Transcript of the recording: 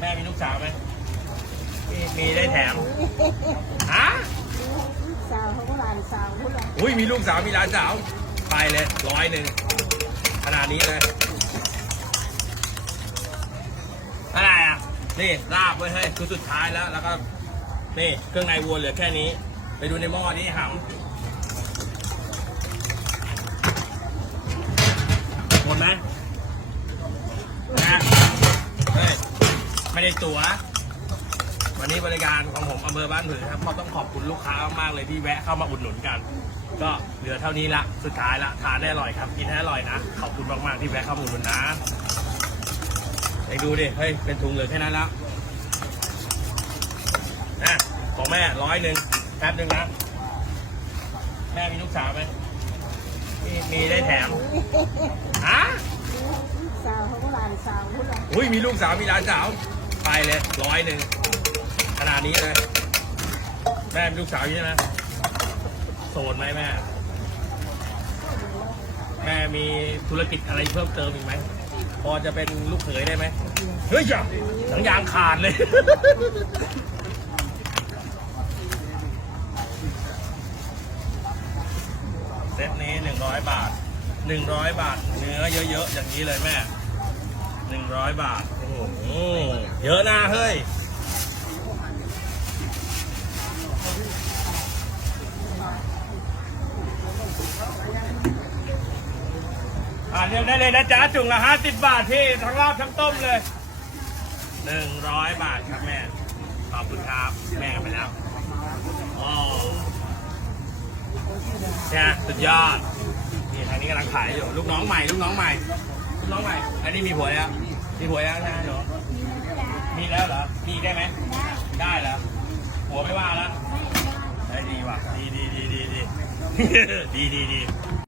แม่มีลูกสาวไหมมีมีได้แถมฮะลูกสาวเขาก็หลานสาวเขาแหละอุ้ยมีลูกสาวมีหลานสาว ไปเลยร้อยหนึ่งขนาดนี้เลยอะไรอะนี่ลาบไว้ยเฮ้ยคือสุดท้ายแล้ว แล้วก็นี่เครื่องในวัวเหลือแค่นี้ ไปดูในหม้อนี้หำหมดไหมนะเฮ้ย ไม่ได้ตั๋ว วันนี้บริการของผมอำเภอบ้านผือครับก็ต้องขอบคุณลูกค้ามากๆเลยที่แวะเข้ามาอุดหนุนกัน ก็เหลือเท่านี้ละสุดท้ายละทานได้อร่อยครับกินให้อร่อยนะขอบคุณมากๆที่แวะเข้ามาอุดหนุนนะไปดูดิเฮ้ยเป็นถุงเหลือแค่นั้นแล้วนะของแม่ร้อยหนึ่งแป๊บหนึ่งนะแม่มีลูกสาวไหมมีมีได้แถมฮะลูกสาวเขาก็หลานสาวเขาแหละอุ้ยมีลูกสาวมีหลานสาว ไปเลยร้อยหนึ่งขนาดนี้เลยแม่ลูกสาวใช่ไหมโสดไหมแม่ แม่มีธุรกิจอะไรเพิ่มเติมอีกไหมพอจะเป็นลูกเขยได้ไหมเฮ้ยจ้ะหนังยางขาดเลย เซตนี้หนึ่งร้อยบาทหนึ่งร้อยบาท เนื้อเยอะๆ อย่างนี้เลยแม่ หนึ่งร้อยบาท โอ้โห เยอะนะเฮ้ย อ่าเรียกได้เลยนะจ๊ะ จุ่งละห้าสิบบาทพี่ ทั้งรอบทั้งต้มเลยหนึ่งร้อยบาทครับแม่ ขอบคุณครับ แม่กันไปแล้วอ๋อเนี่ยสุดยอด นี่ทางนี้กำลังขายอยู่ ลูกน้องใหม่ ลูกน้องใหม่ลูก น้องใหม่ อันนี้มีผัวแล้ว มีผัวแล้วใช่ไหมหนูมีแล้วเหรอ มีได้ไหม ได้แล้วผัวไม่ว่าแล้วได้ดีว่ะ ดีดีดีดีดีดีดีดี